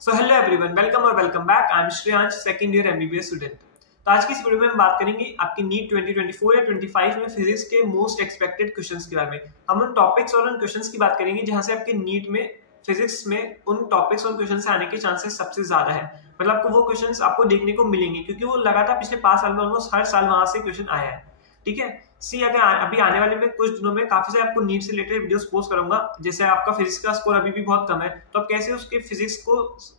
So hello everyone, welcome और welcome back. I am Shreyansh, second year MBBS student. तो आज की इस वीडियो में हम बात करेंगे आपकी नीट 2024 या 25 में फिजिक्स के मोस्ट एक्सपेक्टेड क्वेश्चंस के बारे में। हम उन टॉपिक्स और उन क्वेश्चंस की बात करेंगे जहां से आपके नीट में फिजिक्स में उन टॉपिक्स और क्वेश्चन से आने के चांसेस सबसे ज्यादा है। मतलब आपको वो क्वेश्चंस आपको देखने को मिलेंगे क्योंकि वो लगातार पिछले 5 साल में ऑलमोस्ट हर साल वहां से क्वेश्चन आया है। ठीक है, सी अगर अभी आने वाले में कुछ दिनों में काफी सारे आपको नीट से रिलेटेड वीडियोस पोस्ट करूंगा। जैसे आपका फिजिक्स का स्कोर अभी भी बहुत कम है, तो आप कैसे उसके फिजिक्स को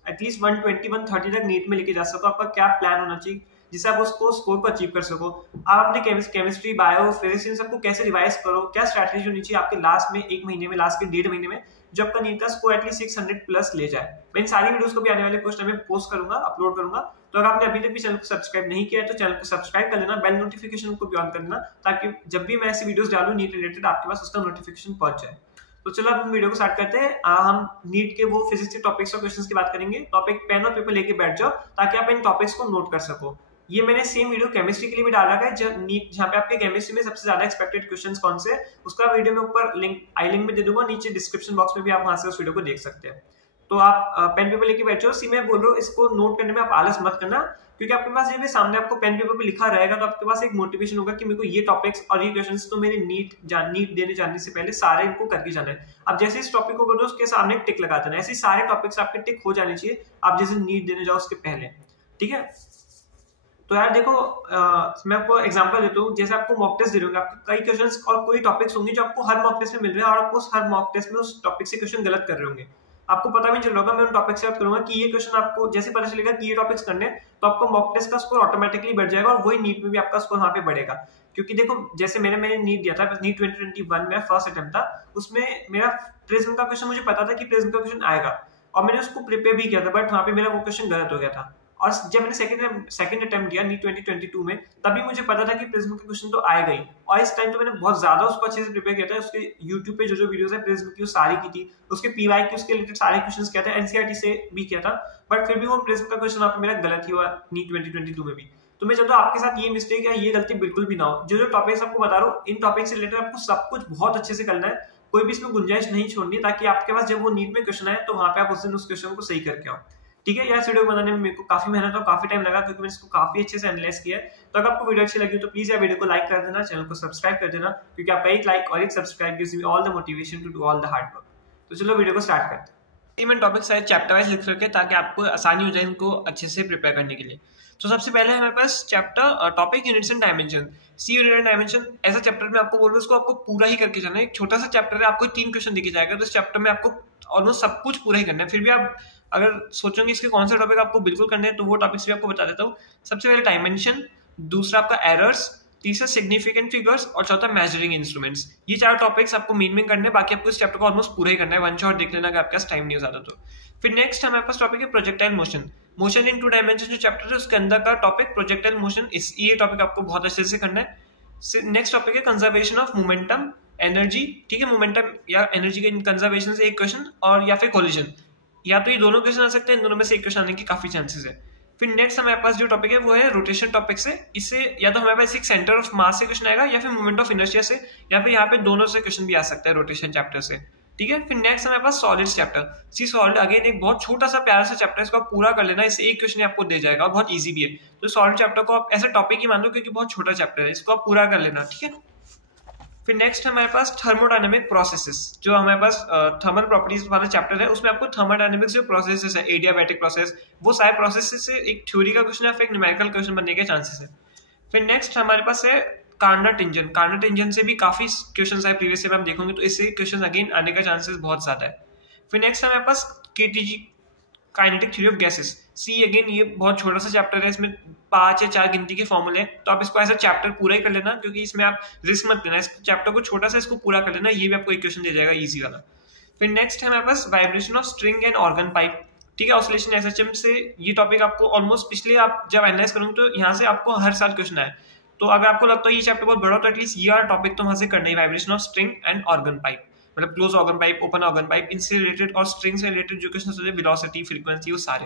एटलीस्ट 120 130 तक नीट में लेके जा सको, आपका क्या प्लान होना चाहिए जिससे आप उसको स्कोर को अचीव कर सको। आप अपने केमिस्ट्री, बायो, फिजिक्स इन सबको कैसे रिवाइज करो, क्या स्ट्रैटेजी होनी चाहिए आपके लास्ट में 1 महीने में, लास्ट के 1.5 महीने में, जो आपका नीट का स्कोर एटलीस्ट 600 प्लस ले जाए। मैं इन सारी वीडियोस को भी आने वाले कुछ टाइम में पोस्ट करूंगा, अपलोड करूंगा। तो अगर आपने अभी तक भी चैनल को सब्सक्राइब नहीं किया है तो चैनल को सब्सक्राइब कर लेना, बेल नोटिफिकेशन को भी ऑन कर देना, ताकि जब भी मैं ऐसी वीडियोस डालूं नीट रिलेटेड आपके पास उसका नोटिफिकेशन पहुंच जाए। तो चलो अब हम वीडियो को स्टार्ट करते हैं। हम नीट के वो फिजिक्स के टॉपिक्स और क्वेश्चंस की बात करेंगे। तो आप एक पेन और पेपर लेके बैठ जाओ ताकि आप इन टॉपिक्स को नोट कर सको। ये मैंने सेम वीडियो केमिस्ट्री के लिए भी डाल रखा है, जहाँ पे आपके केमिस्ट्री में सबसे ज्यादा एक्सपेक्टेड क्वेश्चंस कौन से हैं, उसका वीडियो में ऊपर आई लिंक में दे दूंगा, नीचे डिस्क्रिप्शन बॉक्स में भी आप वहां से उस वीडियो को देख सकते हैं। तो आप पेन पेपर लेके बैठ जाओ। मैं बोल रहा हूँ इसको नोट करने में आप आलस मत करना, क्योंकि आपके पास ये सामने आपको पेन पेपर पे लिखा रहेगा तो आपके पास एक मोटिवेशन होगा कि मेरे को ये टॉपिक्स और ये क्वेश्चंस तो मेरे नीट देने जाने से पहले सारे इनको करके जाना है। अब जैसे इस टॉपिक को करो उसके सामने टिक लगा देना। ऐसे सारे टॉपिक्स आपके टिक हो जाने चाहिए आप जैसे नीट देने जाओ उसके पहले। ठीक है, तो यार देखो, मैं आपको एग्जांपल देता हूँ। जैसे आपको मॉक टेस्ट दे रहे आपके कई क्वेश्चंस और कोई टॉपिक्स होंगे जो आपको हर मॉक टेस्ट में मिल रहे हैं और आपको हर मॉक टेस्ट में उस टॉपिक से क्वेश्चन गलत कर रहे होंगे। आपको पता भी नहीं चल रहा होगा। मैं उन टॉपिक से बात करूंगा कि ये क्वेश्चन आपको जैसे पता चलेगा कि ये टॉपिक्स करने, तो आपको मॉक टेस्ट का स्कोर ऑटोमेटिकली बढ़ जाएगा और वही नीट में भी आपका स्कोर वहां पे बढ़ेगा। क्योंकि देखो, जैसे मैंने नीट दिया था, नीट 2021 में फर्स्ट अटेम्प्ट था, उसमें मेरा प्रिज्म का क्वेश्चन, मुझे पता था कि प्रिज्म का क्वेश्चन आएगा और मैंने उसको प्रिपेयर भी किया था, बट वहां पे मेरा वो क्वेश्चन गलत हो गया था। और जब मैंने सेकंड अटेम्प्ट दिया नीट 2022 में, तभी मुझे पता था कि प्रिज्म का क्वेश्चन तो आएगा ही। और इस टाइम तो मैंने बहुत ज्यादा उसको अच्छे से प्रिपेयर किया था। उसके यूट्यूब पे जो वीडियोस है प्रिज्म की, वो सारी की थी। उसके पीवाई की, उसके रिलेटेड सारे क्वेश्चंस किया था, एनसीईआरटी से भी किया था, बट फिर भी वो प्रिज्म का क्वेश्चन वहां पे मेरा गलत ही हुआ नीट 2022 में भी। तो मैं चाहता हूँ आपके साथ ये मिस्टेक या ये गलती बिल्कुल भी ना हो। जो टॉपिक्स आपको बता रहा हूँ, इन टॉपिक से रिलेटेड आपको सब कुछ बहुत अच्छे से करना है, कोई भी इसमें गुंजाइश नहीं छोड़नी, ताकि आपके पास जब वो नीट में क्वेश्चन आए तो वहां पे आप उस दिन उस क्वेश्चन को सही करके आओ। ठीक है, यार वीडियो बनाने में मेरे को काफी मेहनत और काफी टाइम लगा, क्योंकि मैंने इसको काफी अच्छे से एनालाइज किया है। तो अगर आपको वीडियो अच्छी लगी तो प्लीज यार वीडियो को लाइक कर देना, चैनल को सब्सक्राइब कर देना, क्योंकि आपका एक लाइक और एक subscribe gives me all the motivation to do all the hard work. तो चलो वीडियो को स्टार्ट करते हैं। मैंने टॉपिक सारे चैप्टर वाइज लिख रखे ताकि आपको आसानी हो जाए इनको अच्छे से प्रिपेयर करने के लिए। तो सबसे पहले हमारे पास chapter topic units and dimension, see unit and dimension. ऐसा चैप्टर में आपको बोल रहा हूँ उसको आपको पूरा ही करके जाना है। एक छोटा सा चैप्टर है, आपको 3 क्वेश्चन दिखे जाएगा, तो इस चैप्टर में आपको ऑलमोस्ट सब कुछ पूरा ही करना है। फिर भी आप अगर सोचोगे इसके कौन से टॉपिक आपको बिल्कुल करने हैं, तो वो टॉपिक्स भी आपको बता देता हूँ। सबसे पहले डायमेंशन, दूसरा आपका एरर्स, तीसरा सिग्निफिकेंट फिगर्स और चौथा मेजरिंग इंस्ट्रूमेंट्स। ये 4 टॉपिक्स आपको मेन करने हैं। बाकी आपको इस चैप्टर को ऑलमोस्ट पूरा ही करना है, वन शॉट देख लेना अगर आपके पास टाइम नहीं हो ज्यादा तो। फिर नेक्स्ट हमारे पास टॉपिक है projectile motion. Motion in 2 dimension जो चैप्टर है उसके अंदर का टॉपिक प्रोजेक्टाइल मोशन, ये टॉपिक आपको बहुत अच्छे से करना है। नेक्स्ट टॉपिक है कंजर्वेशन ऑफ मोमेंटम एनर्जी। ठीक है, मोमेंटम या एनर्जी के कंजर्वेशन से एक क्वेश्चन, और या फिर कोलिजन, या तो ये दोनों क्वेश्चन आ सकते हैं, इन दोनों में से एक क्वेश्चन आने की काफी चांसेस है। फिर नेक्स्ट हमारे पास जो टॉपिक है वो है रोटेशन टॉपिक से। इससे या तो हमारे पास एक सेंटर ऑफ मास से क्वेश्चन आएगा, या फिर मोमेंट ऑफ इनर्शिया से, या फिर यहाँ पे दोनों से क्वेश्चन भी आ सकता है रोटेशन चैप्टर से। ठीक है, फिर नेक्स्ट हमारे पास सॉलिड्स चैप्टर। सी सॉलिड अगेन एक बहुत छोटा सा प्यारा सा चैप्टर है, इसको आप पूरा कर लेना, इससे एक क्वेश्चन आपको दे जाएगा और बहुत ईजी भी है। तो सॉलिड चैप्टर को आप ऐसा टॉपिक ही मान लो क्योंकि बहुत छोटा चैप्टर है, इसको आप पूरा कर लेना। ठीक है, फिर नेक्स्ट हमारे पास थर्मोडायनेमिक प्रोसेसेस, जो हमारे पास थर्मल प्रॉपर्टीज वाला चैप्टर है, उसमें आपको थर्मोडायनेमिक्स जो प्रोसेसेस है, एडियाबैटिक प्रोसेस, वो सारे प्रोसेसेस से एक थ्योरी का क्वेश्चन या फिर एक न्यूमेरिकल क्वेश्चन बनने के चांसेस है। फिर नेक्स्ट हमारे पास है कार्नट इंजन। कार्नट इंजन से भी काफी क्वेश्चन आए प्रीवियस में, आप देखोगे तो इससे क्वेश्चन अगेन आने का चांसेस बहुत ज्यादा है। फिर नेक्स्ट हमारे पास KTG, kinetic theory of gases. See again ये बहुत छोटा सा चैप्टर है, इसमें 5 या 4 गिनती के फॉर्मूले हैं, तो आप इसको ऐसा चैप्टर पूरा ही कर लेना, क्योंकि इसमें आप रिस्क मत लेना, इस चैप्टर को छोटा सा इसको पूरा कर लेना, ये भी आपको एक क्वेश्चन दे जाएगा इजी वाला। फिर नेक्स्ट है हमारे पास vibration of string and organ pipe. ठीक है, ऑसिलेशन एसएचएम से ये टॉपिक आपको ऑलमोस्ट पिछले आप जब एनालाइज करोगे तो यहाँ से आपको हर साल क्वेश्चन आए। तो अगर आपको लगता है ये चैप्टर बहुत बड़ा, तो एटलीस्ट ये टॉपिक तो वहां से करना है, vibration of string and organ pipe, मतलब close organ pipe, open organ pipe, इनसे रिलेटेड और स्ट्रिंग से रिलेटेड जो क्वेश्चन होते हैं, वेलोसिटी, फ्रीक्वेंसी, वो सारे।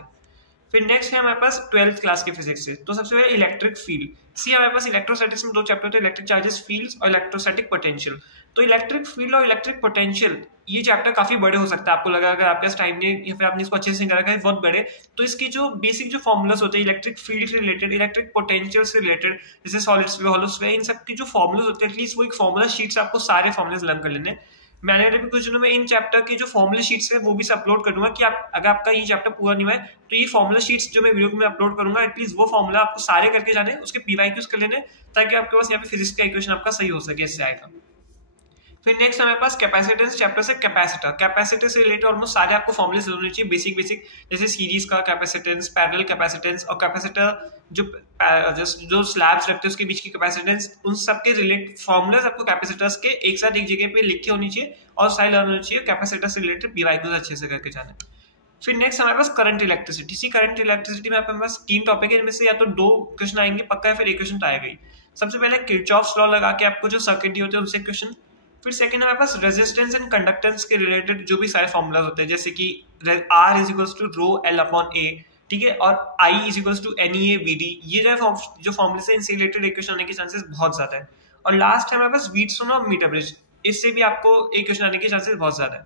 फिर नेक्स्ट है हमारे पास 12th क्लास के फिजिक्स से। तो सबसे पहले इलेक्ट्रिक फील्ड। सी हमारे पास इलेक्ट्रोस्टैटिक्स में 2 चैप्टर होते हैं, इलेक्ट्रिक चार्जेस फील्ड्स और इलेक्ट्रोस्टैटिक पोटेंशियल। तो इलेक्ट्रिक फील्ड और इलेक्ट्रिक पोटेंशियल ये चैप्टर काफी बड़े हो सकता है, आपको लगा अगर आपके पास टाइम नहीं या फिर आपने इसको अच्छे से करा है बहुत बड़े। तो इसकी जो बेसिक जो फॉर्मुलास होते हैं इलेक्ट्रिक फील्ड से रिलेटेड, इलेक्ट्रिक पोटेंशियल से रिलेटेड, जैसे सॉलिड्स में हॉलोस में, इन सब की जो फॉर्मुलास होते हैं एटलीस्ट वो एक फॉर्मुला शीट से आपको सारे फॉर्मुलास लर्न कर लेने। मैंने अभी कुछ दिनों में इन चैप्टर की जो फॉर्मुला शीट्स है वो भी अपलोड कर दूंगा कि आप अगर आपका ये चैप्टर पूरा नहीं हुआ है तो ये फॉर्मुला शीट्स जो मैं वीडियो में अपलोड करूंगा एटलीस्ट वो फॉर्मुला आपको सारे करके जाने, उसके पीवाईक्यूज कर लेने, ताकि आपके पास यहाँ पे फिजिक्स का इक्वेशन आपका सही हो सके, इससे आएगा। फिर नेक्स्ट हमारे पास कैपेसिटेंस चैप्टर से कैपेसिटर। कैपेसिटर से रिलेटेड ऑलमोस्ट सारे आपको फॉर्मुलेस होने चाहिए बेसिक, जैसे सीरीज का कैपेसिटेंस, पैरेलल कैपेसिटेंस और कैपेसिटर जो स्लैब्स रखते हैं उसके बीच की कैपेसिटेंस, उन सब के रिलेटेड फॉर्मुलास आपको कैपेसिटर्स के एक साथ एक जगह पे लिखे होनी चाहिए और सारे लर्न होनी चाहिए। कैपेसिटर से रिलेटेड पीवाईक्यूज अच्छे से करके जाने। फिर नेक्स्ट हमारे पास करंट इलेक्ट्रिसिटी। सी करंट इलेक्ट्रिसिटी में हमारे पास 3 टॉपिक है, इनमें से या तो 2 क्वेश्चन आएंगे पक्का है, फिर एक क्वेश्चन तो आएगा ही। सबसे पहले किरचॉफ्स लॉ लगा के आपको जो सर्किट होते हैं उनसे क्वेश्चन। फिर सेकंड हमारे पास रेजिस्टेंस एंड कंडक्टेंस के रिलेटेड जो भी सारे फॉर्मुलाज होते हैं, जैसे कि R is equals to rho L upon A, ठीक है, और I is equals to NEA VD। ये जो फॉर्मुले से इनसे रिलेटेड इक्वेशन आने के चांसेस बहुत ज्यादा है। और लास्ट है हमारे पास व्हीटस्टोन और मीटर ब्रिज, इससे भी आपको एक क्वेश्चन आने के चांसेस बहुत ज्यादा है,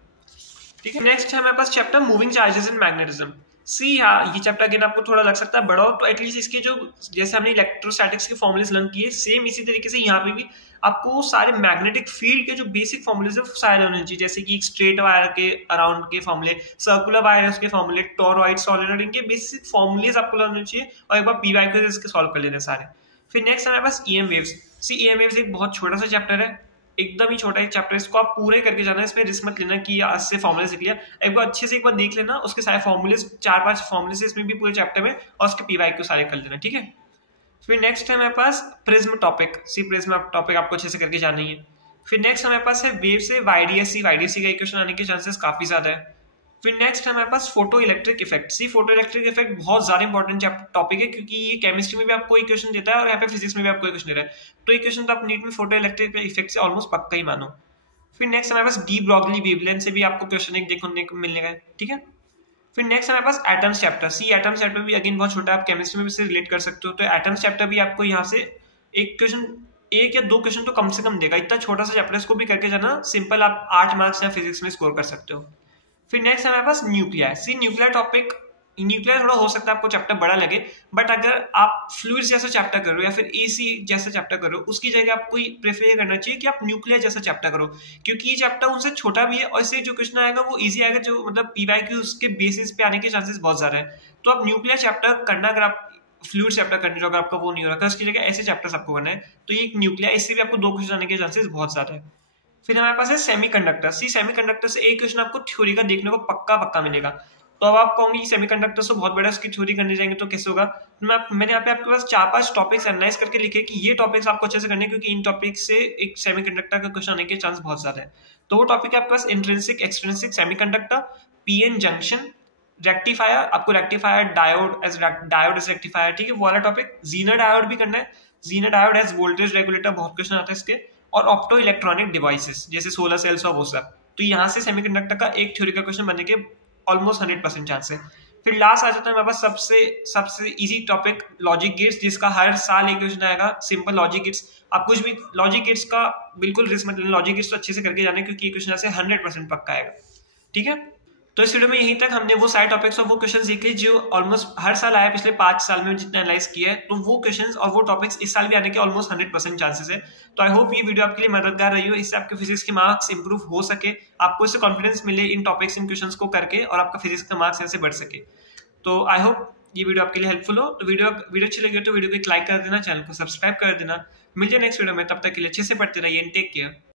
ठीक है। नेक्स्ट है हमारे पास chapter moving charges in magnetism. See हाँ, ये चैप्टर अगेन आपको थोड़ा लग सकता है बड़ा हो, तो एटलीस्ट इसके जो जैसे हमने इलेक्ट्रोस्टैटिक्स के फॉर्मुलेस लर्न किए सेम इसी तरीके से यहाँ पे भी आपको सारे मैग्नेटिक फील्ड के जो बेसिक फॉर्मुलेस है सारे होने चाहिए, जैसे कि स्ट्रेट वायर के अराउंड के फॉर्मुले, सर्कुलर वायर है उसके फॉर्मुले, टॉरॉइड, सॉलिनॉइड, इनके बेसिक फॉर्मुलेस आपको लर्न होने चाहिए और एक बार पीवाईक्यूज इसके सॉल्व कर लेने सारे। फिर नेक्स्ट हमारे पास ईएम वेव्स। सी ईएम वेव्स एक बहुत छोटा सा चैप्टर है, एकदम ही छोटा एक चैप्टर, इसको आप पूरे करके जाना है, इसमें रिस्क मत लेना कि आज से फॉर्मुले सीख लिया, एक बार अच्छे से एक बार देख लेना, उसके सारे फॉर्मुले 4-5 फॉर्मुले इसमें भी पूरे चैप्टर में और उसके पीवाईक्यू सारे कर लेना, ठीक है। फिर नेक्स्ट है हमारे पास प्रिज्म टॉपिक। सी प्रिज्म टॉपिक आपको अच्छे से करके जाना ही है। फिर नेक्स्ट हमारे पास है वेव से वाईडीएससी का इक्वेशन आने के चांसेस काफी ज्यादा है। फिर नेक्स्ट है हमारे पास फोटो इलेक्ट्रिक इफेक्ट। सी फोटो इलेक्ट्रिक इफेक्ट बहुत ज्यादा इंपॉर्टेंट टॉपिक है, क्योंकि ये केमिस्ट्री में भी आपको इक्वेशन देता है और यहाँ पे फिजिक्स में भी आपको इक्वेशन दे रहा है, तो इक्वेशन तो आप नीट में फोटो इलेक्ट्रिक इफेक्ट से ऑलमोस्ट पक्का ही मानो। फिर नेक्स्ट हमारे पास डी ब्रॉगली वेवलेंथ से भी आपको क्वेश्चन एक देखने को मिलने का, ठीक है। फिर नेक्स्ट हमारे पास atoms chapter. See atoms chapter भी अगेन बहुत छोटा है, आप केमिस्ट्री में भी इससे रिलेट कर सकते हो, तो एटम्स चैप्टर भी आपको यहाँ से एक या 2 क्वेश्चन तो कम से कम देगा, इतना छोटा सा चैप्टर, इसको भी करके जाना, सिंपल आप 8 मार्क्स या फिजिक्स में स्कोर कर सकते हो। फिर नेक्स्ट हमारे पास न्यूक्लियर। सी न्यूक्लियर थोड़ा हो सकता है आपको चैप्टर बड़ा लगे, बट अगर आप फ्लूइड्स जैसा चैप्टर करो या फिर एसी जैसा चैप्टर करो, उसकी जगह आपको प्रेफर करना चाहिए कि आप न्यूक्लियर जैसा चैप्टर करो, क्योंकि ये चैप्टर उनसे छोटा भी है और इससे जो क्वेश्चन आएगा वो इजी आएगा, जो मतलब पीवाईक्यू उसके बेसिस पे आने के चांसेस बहुत ज्यादा है। तो आप न्यूक्लियर चैप्टर करना, अगर आप फ्लूइड चैप्टर करने जो अगर आपका वो नहीं हो रहा है, उसकी जगह ऐसे चैप्टर्स आपको करना है, तो ये न्यूक्लियर, इससे भी आपको 2 क्वेश्चन आने के चांसेस बहुत ज्यादा है। फिर हमारे पास है सेमीकंडक्टर। सी सेमीकंडक्टर से एक क्वेश्चन आपको थ्योरी का देखने को पक्का मिलेगा। तो अब आप कहोंगे सेमीकंडक्टर तो बहुत बड़ा, उसकी थ्योरी करने जाएंगे तो कैसे होगा। मैंने यहाँ पे आपके पास 4-5 टॉपिक्स एनालाइज करके लिखे कि ये टॉपिक्स आपको अच्छे से करने हैं, क्योंकि इन टॉपिक से एक सेमीकंडक्टर का क्वेश्चन आने के चांस बहुत ज्यादा है। तो वो टॉपिक है आपके पास intrinsic, extrinsic, semiconductor, PN junction, rectifier, आपको रेक्टिफायर, डायोड एज रेक्टिफायर, ठीक है, वो वाला टॉपिक। जीनर डायोड भी करना है, zener diode as voltage regulator, बहुत क्वेश्चन आता है इसके, और ऑप्टो इलेक्ट्रॉनिक डिवाइसेस जैसे सोलर सेल्स और वो सब। तो यहाँ से सेमीकंडक्टर का एक थ्योरी का क्वेश्चन बनने के ऑलमोस्ट 100% चांस है। फिर लास्ट आ जाता है हमारे पास सबसे इजी टॉपिक लॉजिक गेट्स, जिसका हर साल एक क्वेश्चन आएगा, सिंपल लॉजिक गेट्स। आप कुछ भी लॉजिक गेट्स का बिल्कुल रिस्क मत लेना, लॉजिक गेट्स तो अच्छे से करके जाने, क्योंकि ये क्वेश्चन ऐसे 100% पक्का आएगा, ठीक है। तो इस वीडियो में यहीं तक हमने वो सारे टॉपिक्स और वो क्वेश्चंस देख लिए जो ऑलमोस्ट हर साल आया पिछले 5 साल में जितना एनालाइज किया है, तो वो क्वेश्चंस और वो टॉपिक्स इस साल भी आने के ऑलमोस्ट 100% चांसेस है। तो आई होप ये वीडियो आपके लिए मददगार रही हो, इससे आपके फिजिक्स के मार्क्स इंप्रूव हो सके, आपको इससे कॉन्फिडेंस मिले इन टॉपिक्स इन क्वेश्चंस को करके, और आपका फिजिक्स का मार्क्स यहाँ से बढ़ सके। तो आई होप ये वीडियो आपके लिए हेल्पफुल हो। तो वीडियो अच्छी लगी हो तो वीडियो को एक लाइक कर देना, चैनल को सब्सक्राइब कर देना। मिलते हैं नेक्स्ट वीडियो में, तब तक के लिए अच्छे से पढ़ते रहिए, टेक केयर।